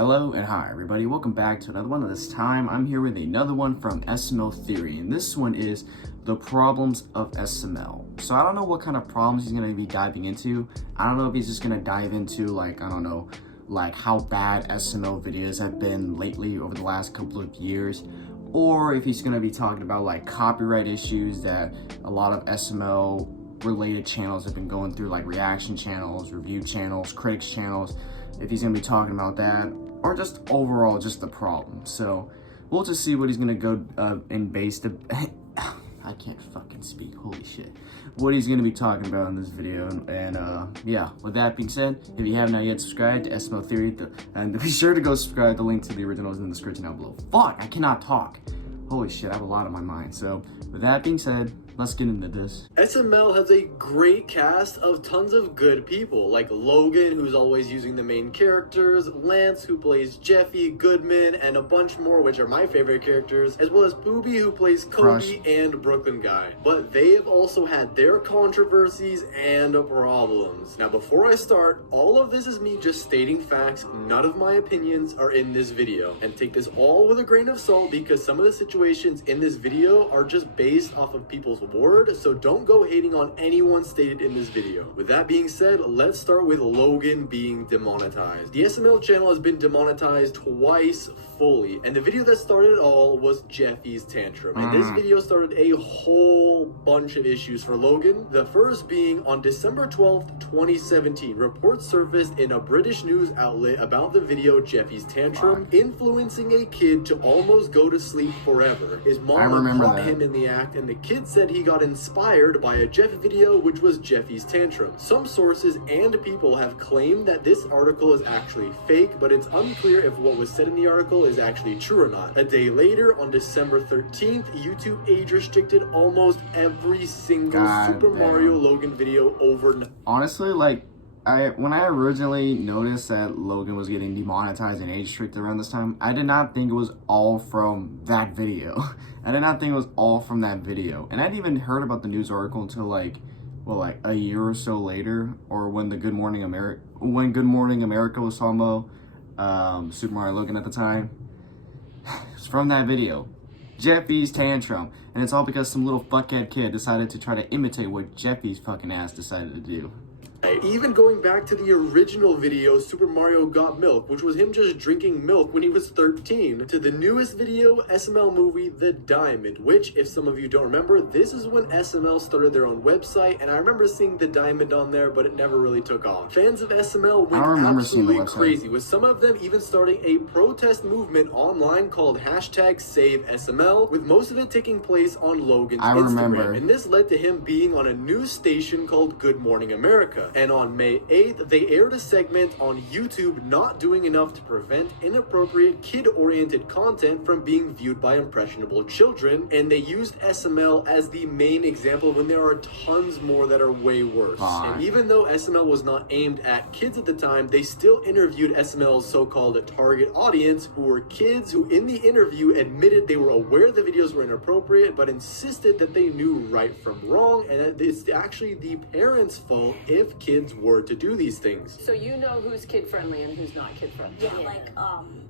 Hello and hi everybody, welcome back to another one. This time I'm here with another one from SML Theory, and this one is the problems of SML. So I don't know what kind of problems he's going to be diving into. I don't know if he's just going to dive into like how bad SML videos have been lately over the last couple of years, or if he's going to be talking about like copyright issues that a lot of SML related channels have been going through, like reaction channels, review channels, critics channels, if he's going to be talking about that, or just overall just the problem. So we'll just see what he's going to go and base the I can't fucking speak, holy shit, what he's going to be talking about in this video. And yeah, with that being said, if you have not yet subscribed to SML Theory, and be sure to go subscribe. The link to the original is in the description down below. Fuck, I cannot talk. Holy shit, I have a lot on my mind. So with that being said, let's get into this. SML has a great cast of tons of good people, like Logan, who's always using the main characters, Lance, who plays Jeffy, Goodman, and a bunch more, which are my favorite characters, as well as Booby, who plays Cody and Brooklyn Guy. But they have also had their controversies and problems. Now, before I start, all of this is me just stating facts. None of my opinions are in this video. And take this all with a grain of salt, because some of the situations in this video are just based off of people's word, so don't go hating on anyone stated in this video. With that being said, let's start with Logan being demonetized. The SML channel has been demonetized twice fully, and the video that started it all was Jeffy's tantrum. And this video started a whole bunch of issues for Logan. The first being on December 12th, 2017, reports surfaced in a British news outlet about the video Jeffy's tantrum influencing a kid to almost go to sleep forever. His mom caught him in the act, and the kid said he got inspired by a Jeff video, which was Jeffy's tantrum. Some sources and people have claimed that this article is actually fake, but it's unclear if what was said in the article is actually true or not. A day later, on December 13th, YouTube age restricted almost every single Super Mario Logan video overnight. Honestly, like, when I originally noticed that Logan was getting demonetized and age restricted around this time, I did not think it was all from that video. I did not think it was all from that video. And I hadn't even heard about the news article until like a year or so later, or when the Good Morning America was talking about Super Mario Logan at the time. It's from that video, Jeffy's tantrum, and it's all because some little fuckhead kid decided to try to imitate what Jeffy's fucking ass decided to do. Even going back to the original video, Super Mario Got Milk, which was him just drinking milk when he was 13, to the newest video, SML movie, The Diamond, which, if some of you don't remember, this is when SML started their own website, and I remember seeing The Diamond on there, but it never really took off. Fans of SML went absolutely crazy, with some of them even starting a protest movement online called #SaveSML, with most of it taking place on Logan's Instagram. And this led to him being on a news station called Good Morning America. And on May 8th, they aired a segment on YouTube not doing enough to prevent inappropriate kid-oriented content from being viewed by impressionable children, and they used SML as the main example when there are tons more that are way worse. And even though SML was not aimed at kids at the time, they still interviewed SML's so-called target audience, who were kids who in the interview admitted they were aware the videos were inappropriate, but insisted that they knew right from wrong, and that it's actually the parents' fault if kids were to do these things. So you know who's kid-friendly and who's not kid-friendly? Yeah, like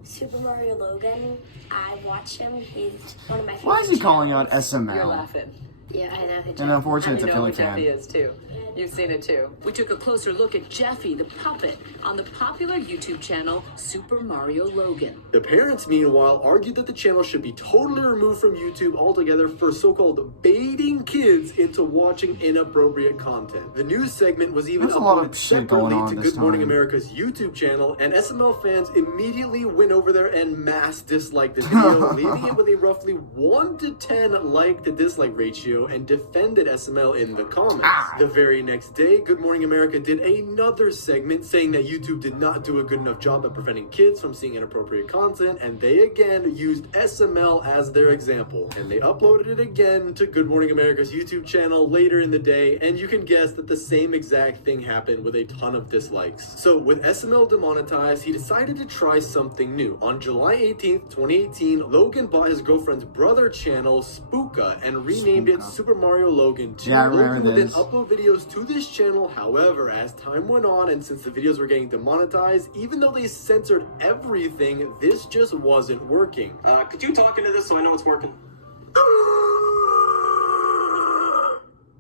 Super Mario Logan. I watch him. He's one of my favorites. Why is he calling out SML? You're laughing. Yeah, I know who Jeffy. And unfortunately, it's a Philly Jeffy is too. You've seen it too. We took a closer look at Jeffy, the puppet, on the popular YouTube channel Super Mario Logan. The parents, meanwhile, argued that the channel should be totally removed from YouTube altogether for so-called baiting kids into watching inappropriate content. The news segment was even uploaded separately to Good Morning America's YouTube channel, and SML fans immediately went over there and mass disliked the video, leaving it with a roughly 1 to 10 like to dislike ratio, and defended SML in the comments. The very next day, Good Morning America did another segment saying that YouTube did not do a good enough job at preventing kids from seeing inappropriate content, and they again used SML as their example. And they uploaded it again to Good Morning America's YouTube channel later in the day, and you can guess that the same exact thing happened with a ton of dislikes. So with SML demonetized, he decided to try something new. On July 18th, 2018, Logan bought his girlfriend's brother channel, Spooka, and renamed it Super Mario Logan 2. Yeah, I remember Logan would then this. upload videos to this channel. However, as time went on and since the videos were getting demonetized, even though they censored everything, this just wasn't working. Could you talk into this so I know it's working?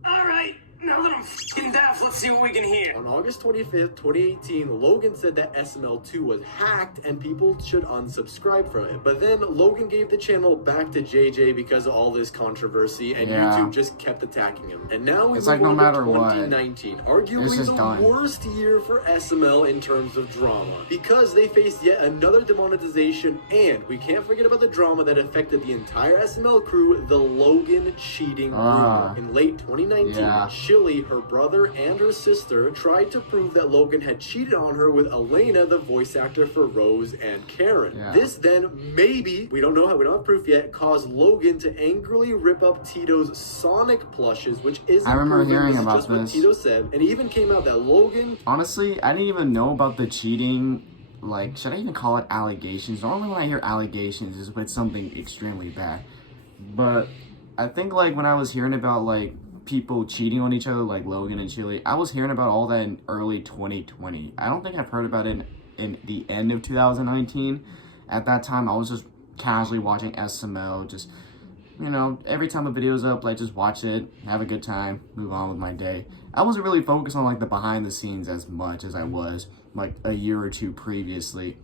Alright, now that I'm f***ing deaf, let's see what we can hear. On August 25th, 2018, Logan said that SML2 was hacked and people should unsubscribe from it. But then Logan gave the channel back to JJ because of all this controversy, and YouTube just kept attacking him. And now we it's move like no on to matter what, 2019, arguably the done. worst year for SML in terms of drama, because they faced yet another demonetization, and we can't forget about the drama that affected the entire SML crew, the Logan cheating rumor. In late 2019, Chili, her brother, and her sister tried to prove that Logan had cheated on her with Elena, the voice actor for Rose and Karen. This then maybe, we don't know how, we don't have proof yet, caused Logan to angrily rip up Tito's Sonic plushes, which isn't I remember proven, hearing this is about just what this. Tito said, and it even came out that Logan... Honestly, I didn't even know about the cheating. Like, should I even call it allegations? Normally when I hear allegations is with something extremely bad. But I think, like, when I was hearing about, like, people cheating on each other, like Logan and Chili, I was hearing about all that in early 2020. I don't think I've heard about it in the end of 2019. At that time, I was just casually watching SML, just, you know, every time a video's up, like, just watch it, have a good time, move on with my day. I wasn't really focused on, like, the behind the scenes as much as I was, like, a year or two previously.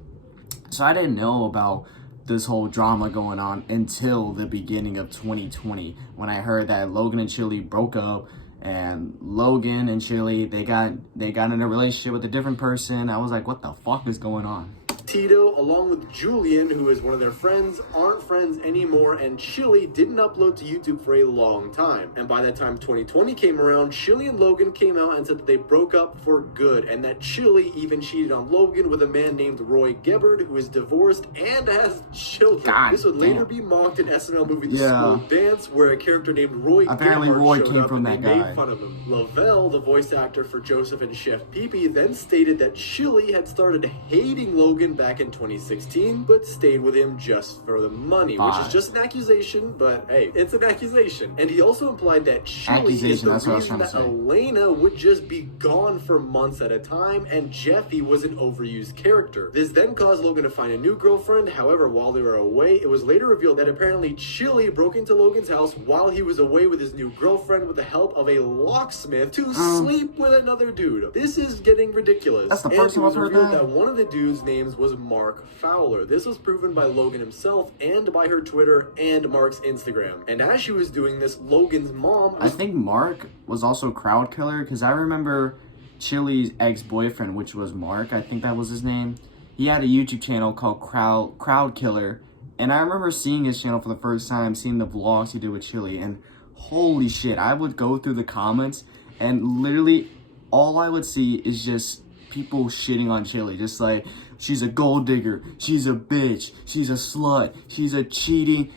So I didn't know about this whole drama going on until the beginning of 2020, when I heard that Logan and Chili broke up, and Logan and Chili, they got in a relationship with a different person. I was like, what the fuck is going on? Tito, along with Julian, who is one of their friends, aren't friends anymore, and Chili didn't upload to YouTube for a long time. And by that time 2020 came around, Chili and Logan came out and said that they broke up for good, and that Chili even cheated on Logan with a man named Roy Gebbard, who is divorced and has children. This would later be mocked in SML movie The Slow Dance, where a character named Roy Apparently Gebbard Roy showed came up from and that they guy. made fun of him. Lavelle, the voice actor for Joseph and Chef Pee-Pee, then stated that Chili had started hating Logan back in 2016, but stayed with him just for the money, which is just an accusation, but hey, it's an accusation. And he also implied that Chili is the reason that Elena would just be gone for months at a time, and Jeffy was an overused character. This then caused Logan to find a new girlfriend. However, while they were away, it was later revealed that apparently Chili broke into Logan's house while he was away with his new girlfriend with the help of a locksmith to sleep with another dude. This is getting ridiculous. That's the first time I've heard that one of the dudes' names was Mark Fowler. This was proven by Logan himself and by her Twitter and Mark's Instagram. And as she was doing this, Logan's mom I think Mark was also Crowd Killer, because I remember Chili's ex-boyfriend, which was Mark, I think that was his name. He had a YouTube channel called Crowd Killer, and I remember seeing his channel for the first time, seeing the vlogs he did with Chili, and holy shit, I would go through the comments, and literally all I would see is just people shitting on Chili, just like, she's a gold digger, she's a bitch, she's a slut, she's a cheating.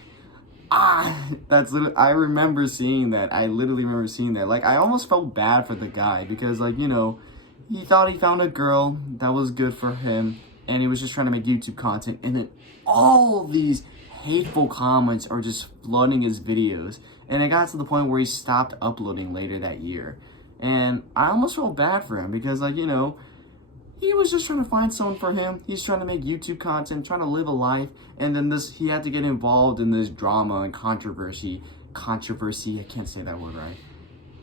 That's literally, I remember seeing that. I literally remember seeing that. Like, I almost felt bad for the guy, because, like, you know, he thought he found a girl that was good for him, and he was just trying to make YouTube content, and then all these hateful comments are just flooding his videos, and it got to the point where he stopped uploading later that year. And I almost felt bad for him, because, like, you know, he was just trying to find someone for him. He's trying to make YouTube content, trying to live a life, and then he had to get involved in this drama and controversy, I can't say that word right.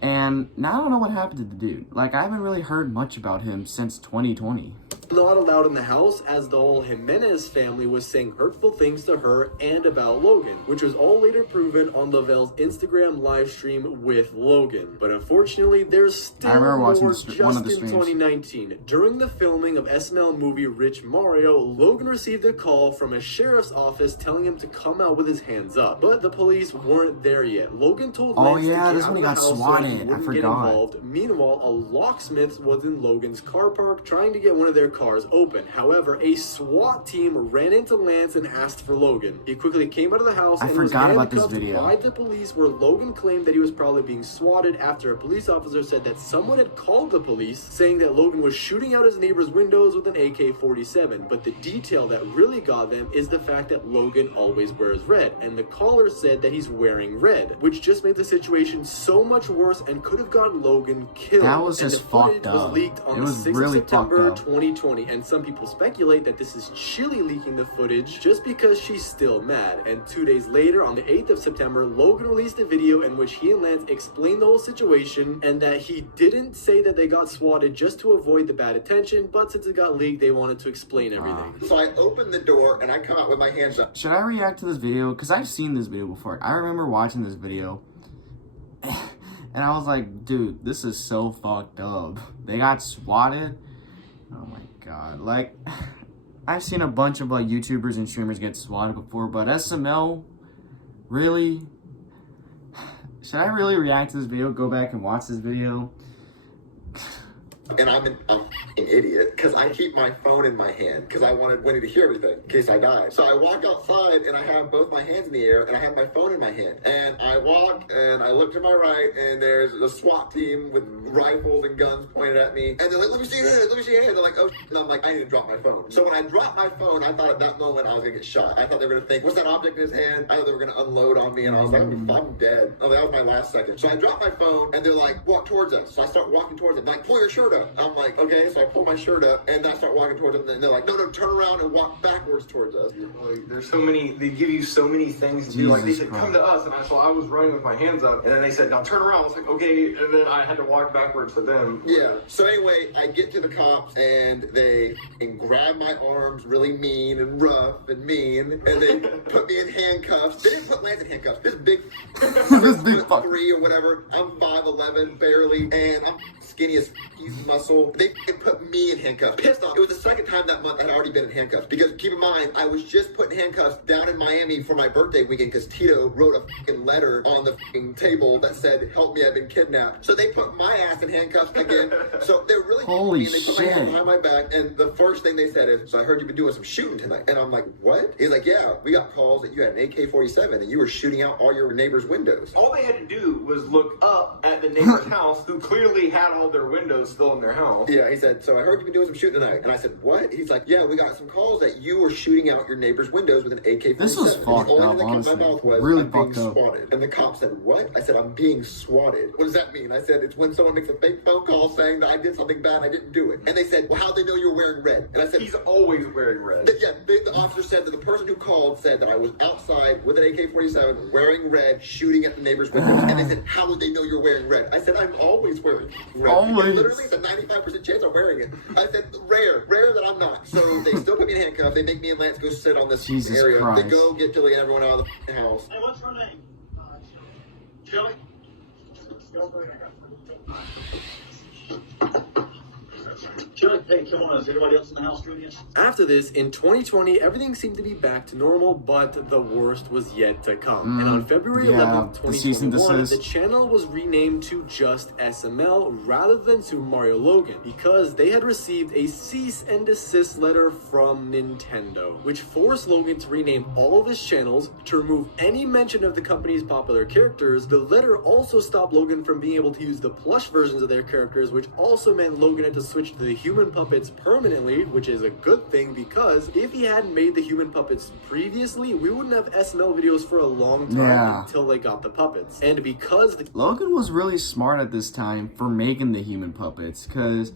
And now I don't know what happened to the dude. Like, I haven't really heard much about him since 2020. Not allowed in the house, as the whole Jimenez family was saying hurtful things to her and about Logan, which was all later proven on Lavelle's Instagram live stream with Logan. But unfortunately, there's still more just in 2019. During the filming of SML movie Rich Mario, Logan received a call from a sheriff's office telling him to come out with his hands up, but the police weren't there yet. Logan told Lance to get out of the house so he wouldn't get involved. Meanwhile, a locksmith was in Logan's car park trying to get one of their cars open. However, a SWAT team ran into Lance and asked for Logan. He quickly came out of the house and was handcuffed by the police, where Logan claimed that he was probably being swatted after a police officer said that someone had called the police saying that Logan was shooting out his neighbor's windows with an AK-47. But the detail that really got them is the fact that Logan always wears red, and the caller said that he's wearing red, which just made the situation so much worse and could have gotten Logan killed. That was and just the footage fucked up. was leaked on the 6th of September 2020, and some people speculate that this is Chili leaking the footage just because she's still mad. And 2 days later, on the 8th of September, Logan released a video in which he and Lance explained the whole situation, and that he didn't say that they got swatted just to avoid the bad attention, but since it got leaked, they wanted to explain everything. So I opened the door and I come out with my hands up. Should I react to this video? Because I've seen this video before. I remember watching this video and I was like, dude, this is so fucked up. They got swatted? Oh my god. Like, I've seen a bunch of like YouTubers and streamers get swatted before, but SML? Really? Should I really react to this video? Go back and watch this video? And I'm an idiot because I keep my phone in my hand because I wanted Winnie to hear everything in case I died. So I walk outside and I have both my hands in the air and I have my phone in my hand. And I walk and I look to my right and there's a SWAT team with rifles and guns pointed at me. And they're like, let me see your hand, let me see your hand. They're like, oh, and I'm like, I need to drop my phone. So when I dropped my phone, I thought at that moment I was gonna get shot. I thought they were gonna think, what's that object in his hand? I thought they were gonna unload on me and I was like, I'm dead. Oh, that was my last second. So I dropped my phone and they're like, walk towards us. So I start walking towards them. They're like, pull your shirt up. I'm like, okay, so I pull my shirt up and then I start walking towards them and they're like, no, turn around and walk backwards towards us. Like, there's so many, they give you so many things to do. Like they said, come to us, and I was running with my hands up, and then they said, now turn around. I was like, okay, and then I had to walk backwards to them. Yeah, so anyway, I get to the cops and they grab my arms really mean and rough and mean, and they put me in handcuffs. They didn't put Lance in handcuffs. This big, this big fuck 3 or whatever, I'm 5'11", barely, and I'm skinny as muscle. They put me in handcuffs. Pissed off. It was the second time that month I'd already been in handcuffs. Because keep in mind, I was just put in handcuffs down in Miami for my birthday weekend because Tito wrote a fucking letter on the fucking table that said, help me, I've been kidnapped. So they put my ass in handcuffs again. So they're really holy me, and they put my hand behind my back, and the first thing they said is, so I heard you've been doing some shooting tonight. And I'm like, what? He's like, yeah, we got calls that you had an AK-47 and you were shooting out all your neighbors' windows. All they had to do was look up at the neighbor's house, who clearly had all their windows still in their house. Yeah, he said, so I heard you've been doing some shooting tonight. And I said, what? He's like, yeah, we got some calls that you were shooting out your neighbor's windows with an AK-47. This was fucked up, honestly. My mouth was, really I'm being fucked up. swatted. And the cop said, what? I said, I'm being swatted. What does that mean? I said, it's when someone makes a fake phone call saying that I did something bad and I didn't do it. And they said, well, how'd they know you were wearing red? And I said, He's always wearing red. yeah, the officer said that the person who called said that I was outside with an AK-47 wearing red, shooting at the neighbor's windows. And they said, how would they know you're wearing red? I said, I'm always wearing red. Always. Literally, it's a 95% chance I'm wearing it. I said, rare that I'm not. So they still put me in handcuffs. They make me and Lance go sit on this Jesus area. Christ. They go get Julie and everyone out of the house. Hey, what's her name? Chili? Chili, hey, come on, is everybody else in the house doing this? After this, in 2020, everything seemed to be back to normal, but the worst was yet to come. And on February 11th, the cease and 2021, desist. the channel was renamed to just SML rather than Super Mario Logan, because they had received a cease and desist letter from Nintendo, which forced Logan to rename all of his channels, to remove any mention of the company's popular characters. The letter also stopped Logan from being able to use the plush versions of their characters, which also meant Logan had to switch to the human puppets permanently, which is a good thing, because if he hadn't made the human puppets previously, we wouldn't have SML videos for a long time until they got the puppets. And because Logan was really smart at this time for making the human puppets, because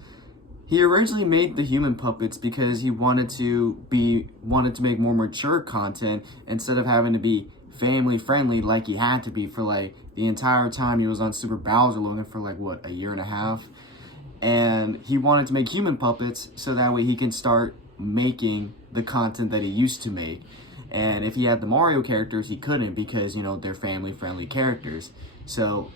he originally made the human puppets because he wanted to make more mature content instead of having to be family friendly like he had to be for like the entire time he was on Super Bowser Logan for like what, a year and a half. And he wanted to make human puppets so that way he can start making the content that he used to make. And if he had the Mario characters, he couldn't because, you know, they're family-friendly characters. So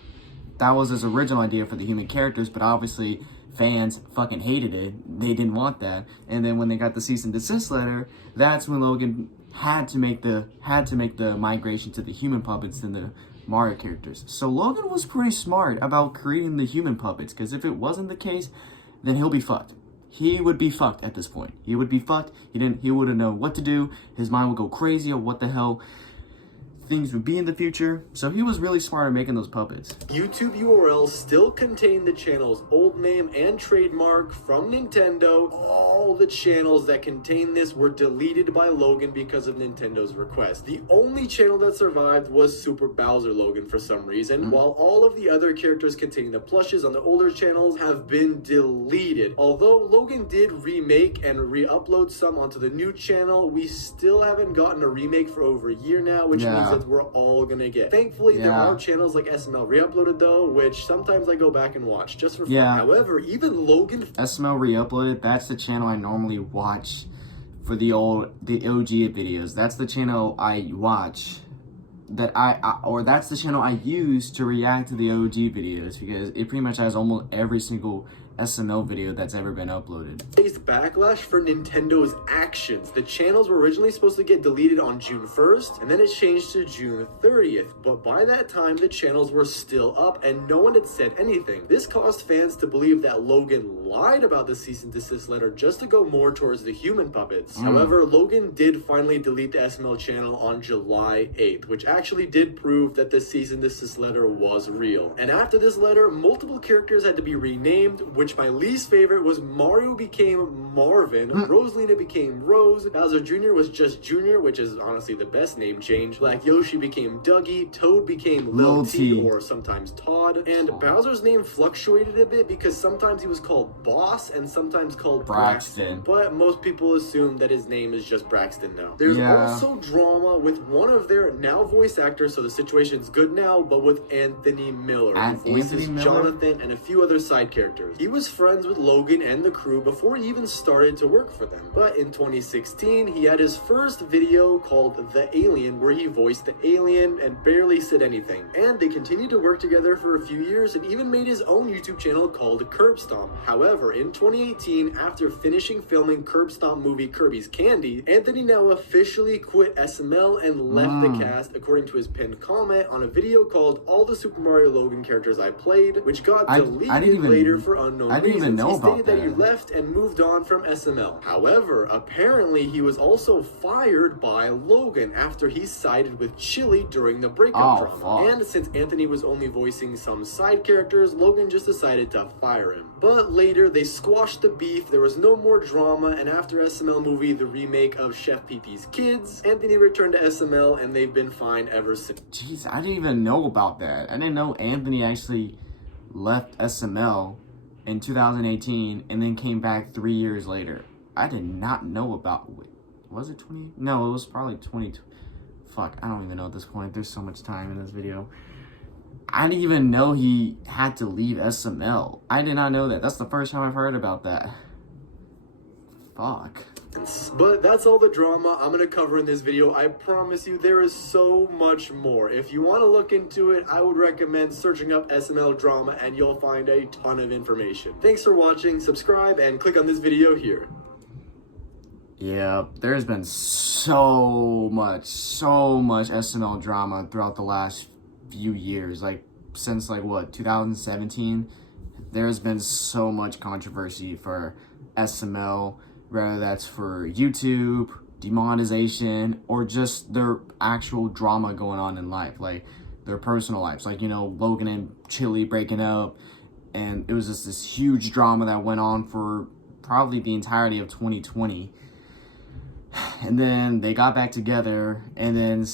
that was his original idea for the human characters, but obviously fans fucking hated it. They didn't want that. And then when they got the cease and desist letter, that's when Logan had to make the migration to the human puppets and the Mario characters. So Logan was pretty smart about creating the human puppets, because if it wasn't the case, then he'll be fucked. he would be fucked at this point. He would be fucked. He wouldn't know what to do. His mind would go crazy of what the hell things would be in the future. So he was really smart at making those puppets. YouTube URLs still contain the channel's old name and trademark from Nintendo. All the channels that contain this were deleted by Logan because of Nintendo's request. The only channel that survived was Super Bowser Logan for some reason, while all of the other characters containing the plushes on the older channels have been deleted. Although Logan did remake and re-upload some onto the new channel, we still haven't gotten a remake for over a year now, which means that we're all gonna get. Thankfully, there are channels like SML re-uploaded though, which sometimes I go back and watch just for fun. However, even Logan... SML re-uploaded, that's the channel I normally watch for the OG videos. That's the channel I watch, or that's the channel I use to react to the OG videos, because it pretty much has almost every single SML video that's ever been uploaded. Faced backlash for Nintendo's actions. The channels were originally supposed to get deleted on June 1st, and then it changed to June 30th. But by that time, the channels were still up, and no one had said anything. This caused fans to believe that Logan lied about the cease and desist letter just to go more towards the human puppets. However, Logan did finally delete the SML channel on July 8th, which actually did prove that the cease and desist letter was real. And after this letter, multiple characters had to be renamed, which my least favorite was Mario became Marvin, Rosalina became Rose, Bowser Jr. was just Jr., which is honestly the best name change, Black Yoshi became Dougie, Toad became Lil T, or sometimes Todd, and Bowser's name fluctuated a bit because sometimes he was called Boss and sometimes called Braxton, but most people assume that his name is just Braxton now. There's also drama with one of their now voice actors, so the situation's good now, but with Anthony Miller, who voices Jonathan and a few other side characters. He was friends with Logan and the crew before he even started to work for them. But in 2016, he had his first video called The Alien, where he voiced the alien and barely said anything. And they continued to work together for a few years and even made his own YouTube channel called Curb Stomp. However, in 2018, after finishing filming Curb Stomp movie Kirby's Candy, Anthony now officially quit SML and left the cast, according to his pinned comment on a video called All the Super Mario Logan Characters I Played, which got deleted later for unknown I didn't even know he about stated that he left and moved on from SML. However, apparently he was also fired by Logan after he sided with Chili during the breakup drama. And since Anthony was only voicing some side characters, Logan just decided to fire him. But later they squashed the beef, there was no more drama, and after SML movie, the remake of Chef Pee-Pee's Kids, Anthony returned to SML and they've been fine ever since. Jeez, I didn't even know about that. I didn't know Anthony actually left SML in 2018 and then came back 3 years later. I did not know about, was it 20? No, it was probably 20. Fuck, I don't even know at this point. There's so much time in this video. I didn't even know he had to leave SML. I did not know that. That's the first time I've heard about that. Fuck. But that's all the drama I'm gonna cover in this video. I promise you there is so much more. If you want to look into it, I would recommend searching up SML drama and you'll find a ton of information. Thanks for watching, subscribe, and click on this video here. Yeah, there's been so much SML drama throughout the last few years. Like, since like what, 2017? There's been so much controversy for SML, whether that's for YouTube, demonetization, or just their actual drama going on in life, like their personal lives. Like, you know, Logan and Chili breaking up, and it was just this huge drama that went on for probably the entirety of 2020. And then they got back together, and then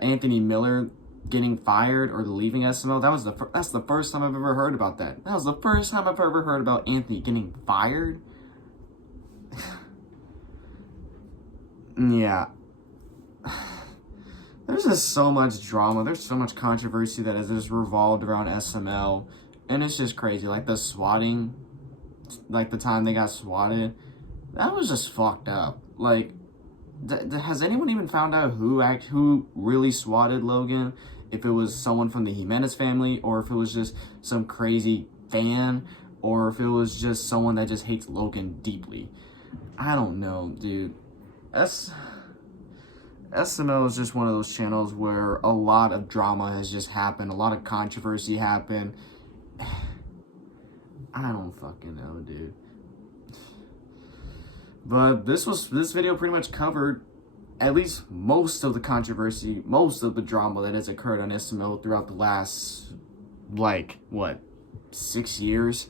Anthony Miller getting fired or leaving SML. That's the first time I've ever heard about that. That was the first time I've ever heard about Anthony getting fired. Yeah. There's just so much drama. There's so much controversy that has just revolved around SML. And it's just crazy. Like the swatting, like the time they got swatted, that was just fucked up. Like, has anyone even found out who really swatted Logan? If it was someone from the Jimenez family, or if it was just some crazy fan, or if it was just someone that just hates Logan deeply. I don't know, dude. SML is just one of those channels where a lot of drama has just happened, a lot of controversy happened. I don't fucking know, dude. But this video pretty much covered at least most of the controversy, most of the drama that has occurred on SML throughout the last, like, what, 6 years?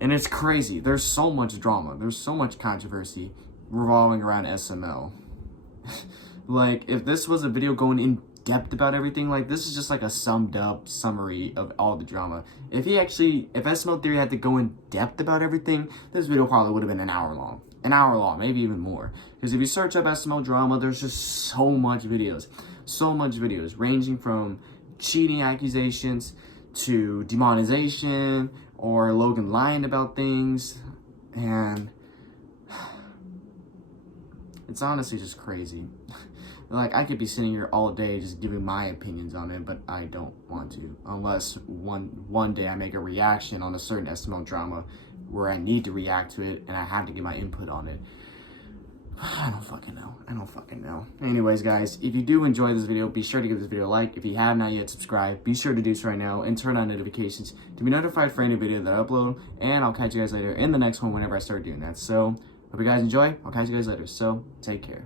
And it's crazy. There's so much drama. There's so much controversy revolving around SML. Like, if this was a video going in depth about everything, like, this is just like a summed up summary of all the drama. If SML Theory had to go in depth about everything, this video probably would have been an hour long, maybe even more. Because if you search up SML drama, there's just so much videos, ranging from cheating accusations to demonetization or Logan lying about things, and it's honestly just crazy. Like, I could be sitting here all day just giving my opinions on it, but I don't want to. Unless one day I make a reaction on a certain SML drama where I need to react to it and I have to get my input on it. I don't fucking know. Anyways, guys, if you do enjoy this video, be sure to give this video a like. If you have not yet subscribed, be sure to do so right now and turn on notifications to be notified for any video that I upload. And I'll catch you guys later in the next one whenever I start doing that. So, hope you guys enjoy. I'll catch you guys later. So, take care.